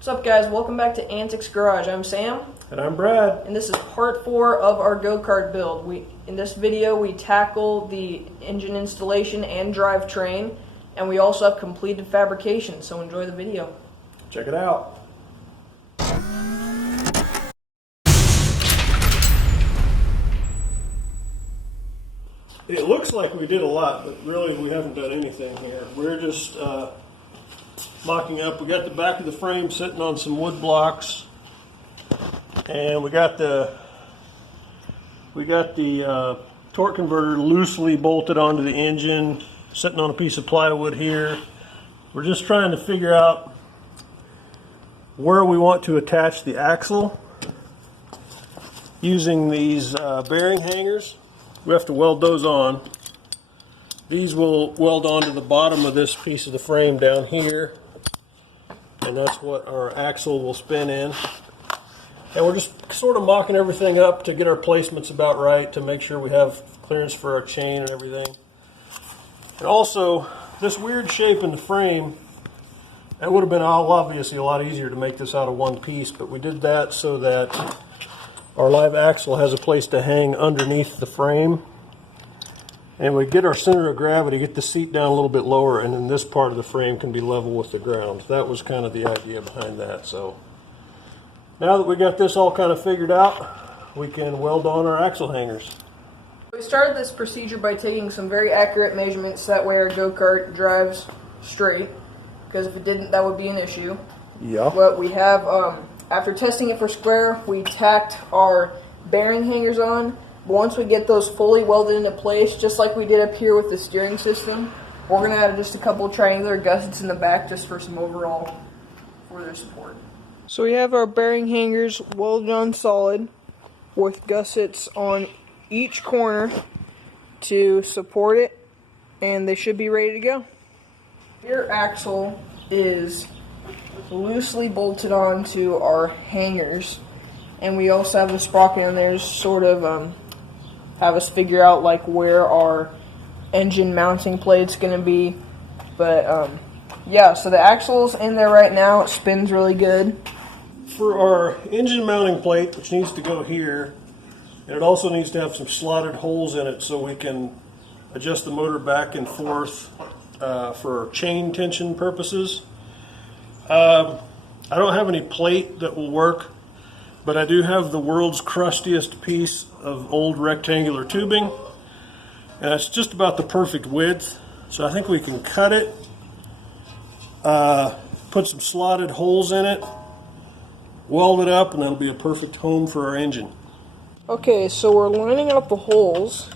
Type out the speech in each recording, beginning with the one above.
What's up, guys? Welcome back to Antics Garage. I'm Sam. And I'm Brad. And this is part 4 of our Go Kart build. In this video, we tackle the engine installation and drivetrain, and we also have completed fabrication, so enjoy the video. Check it out. It looks like we did a lot, but really we haven't done anything here. We're just mocking up. We got the back of the frame sitting on some wood blocks, and we got the torque converter loosely bolted onto the engine, sitting on a piece of plywood here. We're just trying to figure out where we want to attach the axle using these bearing hangers. We have to weld those on. These will weld onto the bottom of this piece of the frame down here, and that's what our axle will spin in. And we're just sort of mocking everything up to get our placements about right, to make sure we have clearance for our chain and everything. And also, this weird shape in the frame, it would have been obviously a lot easier to make this out of one piece, but we did that so that our live axle has a place to hang underneath the frame. And we get our center of gravity, get the seat down a little bit lower, and then this part of the frame can be level with the ground. That was kind of the idea behind that. So now that we got this all kind of figured out, we can weld on our axle hangers. We started this procedure by taking some very accurate measurements, that way our go-kart drives straight, because if it didn't, that would be an issue. Yeah. But we have, after testing it for square, we tacked our bearing hangers on. Once we get those fully welded into place, just like we did up here with the steering system, we're going to add just a couple triangular gussets in the back just for some overall further support. So we have our bearing hangers welded on solid with gussets on each corner to support it, and they should be ready to go. Rear axle is loosely bolted onto our hangers, and we also have the sprocket in there to sort of have us figure out like where our engine mounting plate's going to be. But yeah, so the axle's in there right now. It spins really good. For our engine mounting plate, which needs to go here, and it also needs to have some slotted holes in it so we can adjust the motor back and forth for chain tension purposes. I don't have any plate that will work, but I do have the world's crustiest piece of old rectangular tubing, and it's just about the perfect width. So I think we can cut it, put some slotted holes in it, weld it up, and that'll be a perfect home for our engine. Okay, so we're lining up the holes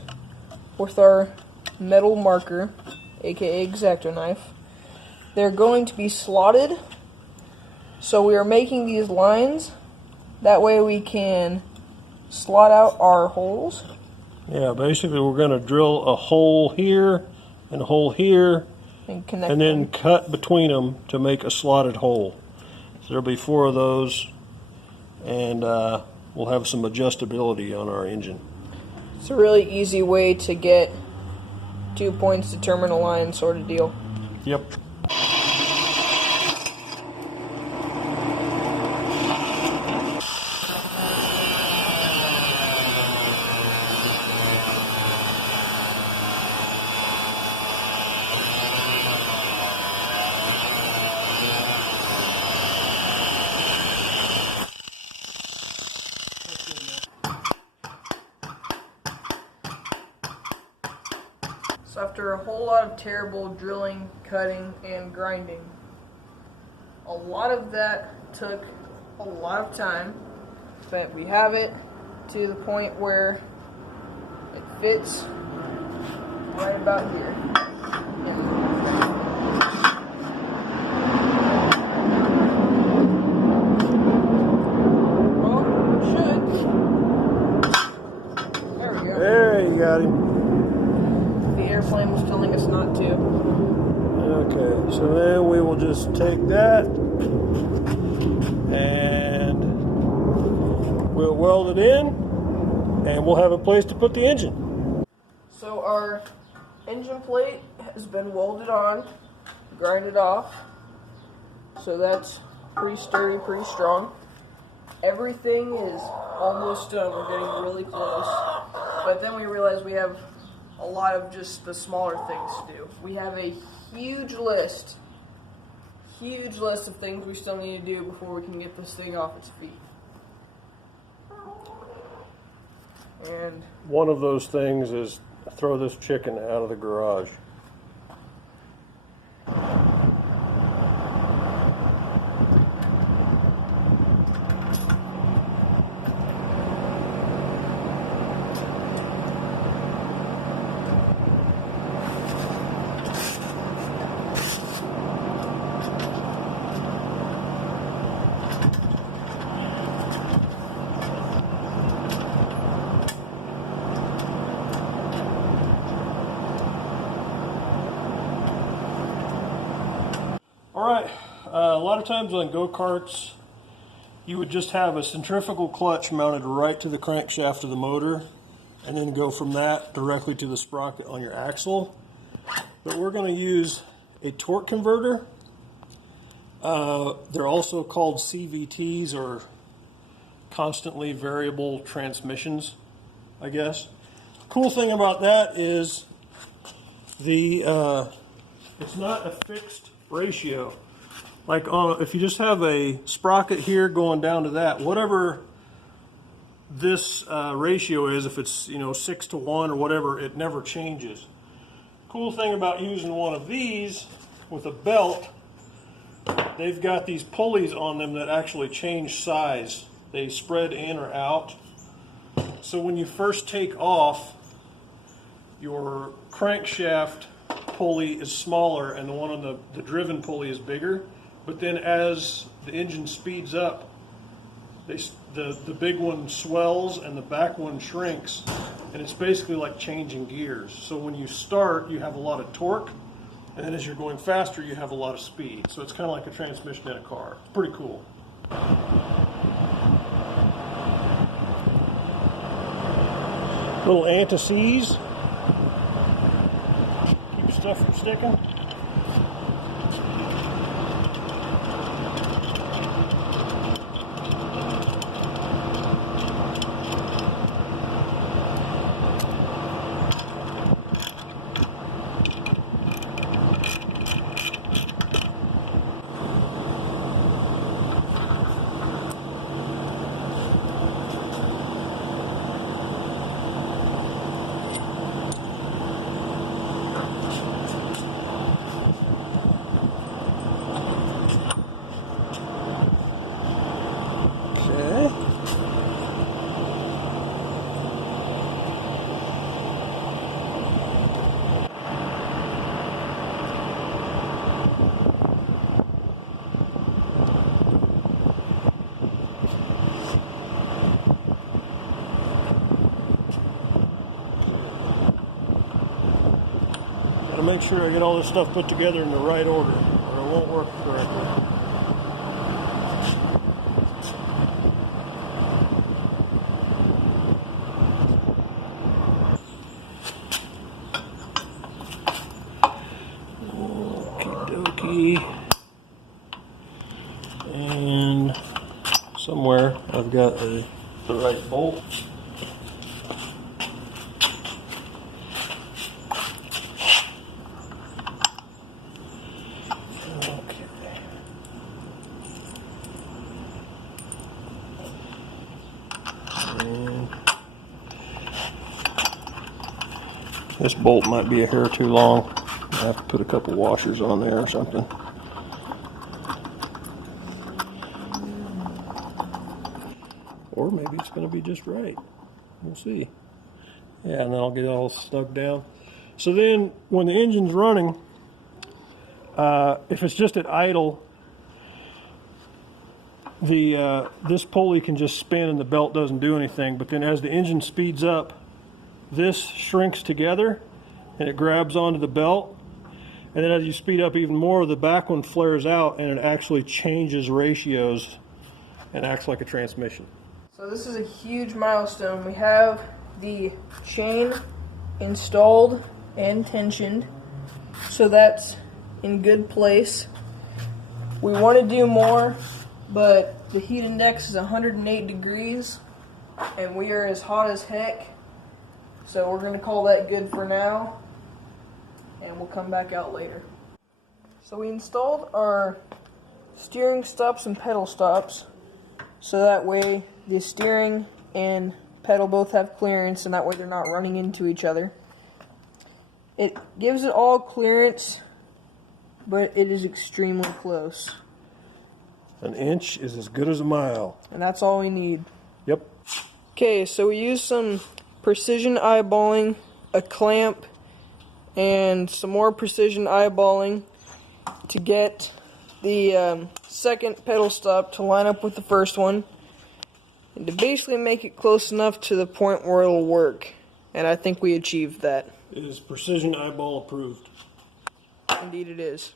with our metal marker, aka X-Acto knife. They're going to be slotted, so we are making these lines. That way we can slot out our holes. Yeah, basically we're going to drill a hole here and a hole here, and connect and then them. cut between them to make a slotted hole. So there'll be 4 of those, and we'll have some adjustability on our engine. It's a really easy way to get 2 points to terminal line sort of deal. Yep. So after a whole lot of terrible drilling, cutting, and grinding, a lot of that took a lot of time, but we have it to the point where it fits right about here. Well, it should. There we go. There, you got him. Airplane was telling us not to. Okay, so then we will just take that and we'll weld it in, and we'll have a place to put the engine. So our engine plate has been welded on, grinded off, so that's pretty sturdy, pretty strong. Everything is almost done. We're getting really close. But then we realize we have a lot of just the smaller things to do. We have a huge list of things we still need to do before we can get this thing off its feet. And one of those things is throw this chicken out of the garage. Alright, a lot of times on go-karts you would just have a centrifugal clutch mounted right to the crankshaft of the motor and then go from that directly to the sprocket on your axle. But we're going to use a torque converter. They're also called CVTs, or constantly variable transmissions, I guess. Cool thing about that is it's not a fixed ratio. Like if you just have a sprocket here going down to that, whatever this ratio is, if it's 6 to 1 or whatever, it never changes. Cool thing about using one of these with a belt, they've got these pulleys on them that actually change size. They spread in or out. So when you first take off, your crankshaft pulley is smaller and the one on the driven pulley is bigger. But then as the engine speeds up, the big one swells and the back one shrinks, and it's basically like changing gears. So when you start, you have a lot of torque, and then as you're going faster, you have a lot of speed. So it's kind of like a transmission in a car. It's pretty cool. Little anti-seize. Keep stuff from sticking. Make sure I get all this stuff put together in the right order, or it won't work correctly. Okie dokie. And somewhere I've got the right bolt. This bolt might be a hair too long. I have to put a couple washers on there or something. Or maybe it's going to be just right. We'll see. Yeah, and then I'll get it all snug down. So then when the engine's running, if it's just at idle, this pulley can just spin and the belt doesn't do anything. But then as the engine speeds up, this shrinks together and it grabs onto the belt, and then as you speed up even more, the back one flares out and it actually changes ratios and acts like a transmission. so this is a huge milestone. We have the chain installed and tensioned, so that's in good place. We want to do more but the heat index is 108 degrees, and we are as hot as heck. So we're going to call that good for now, and we'll come back out later. So we installed our steering stops and pedal stops, so that way the steering and pedal both have clearance, and that way they're not running into each other. It gives it all clearance, but it is extremely close. An inch is as good as a mile. And that's all we need. Yep. Okay, so we used some precision eyeballing, a clamp, and some more precision eyeballing to get the second pedal stop to line up with the first one, and to basically make it close enough to the point where it'll work. And I think we achieved that. It is precision eyeball approved. Indeed it is.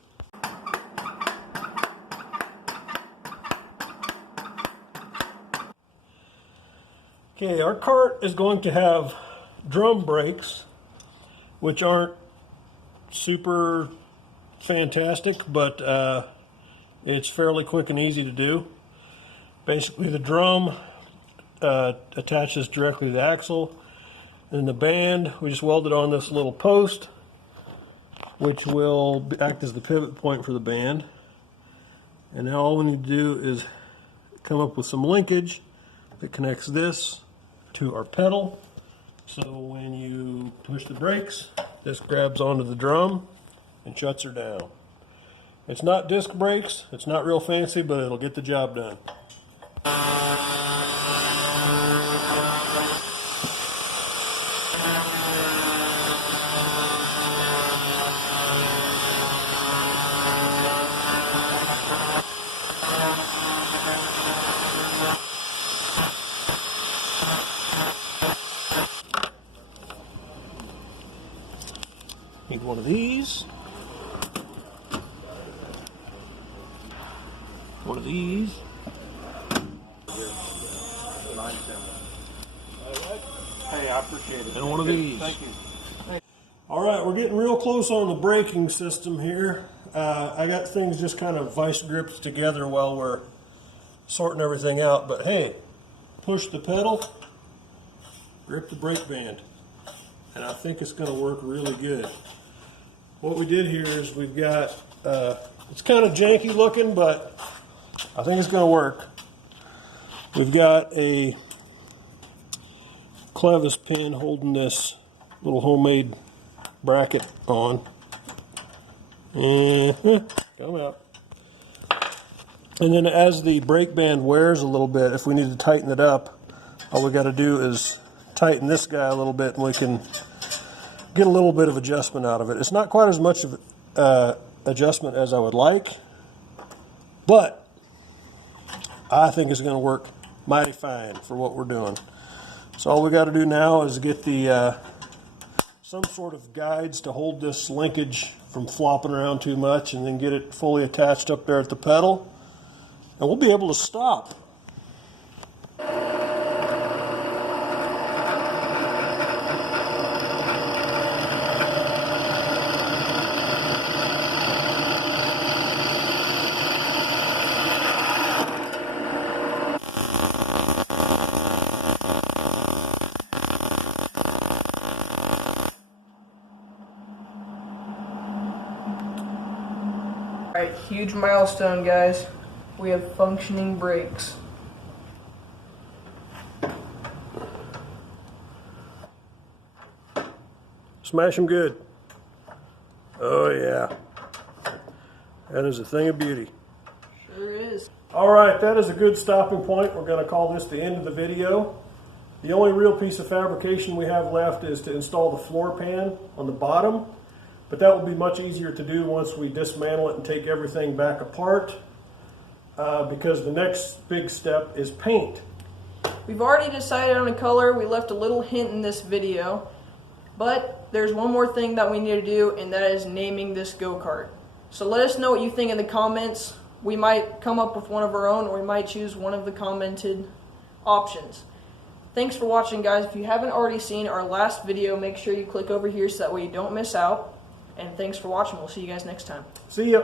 Okay, our cart is going to have drum brakes, which aren't super fantastic, but it's fairly quick and easy to do. Basically, the drum attaches directly to the axle, and the band, we just welded on this little post, which will act as the pivot point for the band. And now all we need to do is come up with some linkage that connects this to our pedal. So when you push the brakes, this grabs onto the drum and shuts her down. It's not disc brakes, it's not real fancy, but it'll get the job done. Need one of these. One of these. Hey, I appreciate it. And one of these. Thank you. All right, we're getting real close on the braking system here. I got things just kind of vice gripped together while we're sorting everything out. But hey, push the pedal, grip the brake band, and I think it's going to work really good. What we did here is we've got, it's kind of janky looking, but I think it's going to work. We've got a clevis pin holding this little homemade bracket on. Come out. And then as the brake band wears a little bit, if we need to tighten it up, all we got to do is tighten this guy a little bit, and we can get a little bit of adjustment out of it. It's not quite as much of adjustment as I would like, but I think it's going to work mighty fine for what we're doing. So all we got to do now is get the some sort of guides to hold this linkage from flopping around too much, and then get it fully attached up there at the pedal, and we'll be able to stop. Alright, huge milestone, guys. We have functioning brakes. Smash them good. Oh yeah. That is a thing of beauty. Sure is. Alright, that is a good stopping point. We're going to call this the end of the video. The only real piece of fabrication we have left is to install the floor pan on the bottom. But that will be much easier to do once we dismantle it and take everything back apart, because the next big step is paint. We've already decided on a color. We left a little hint in this video, but there's one more thing that we need to do, and that is naming this go-kart. So let us know what you think in the comments. We might come up with one of our own, or we might choose one of the commented options. Thanks for watching, guys. If you haven't already seen our last video, make sure you click over here so that way you don't miss out. And thanks for watching. We'll see you guys next time. See ya.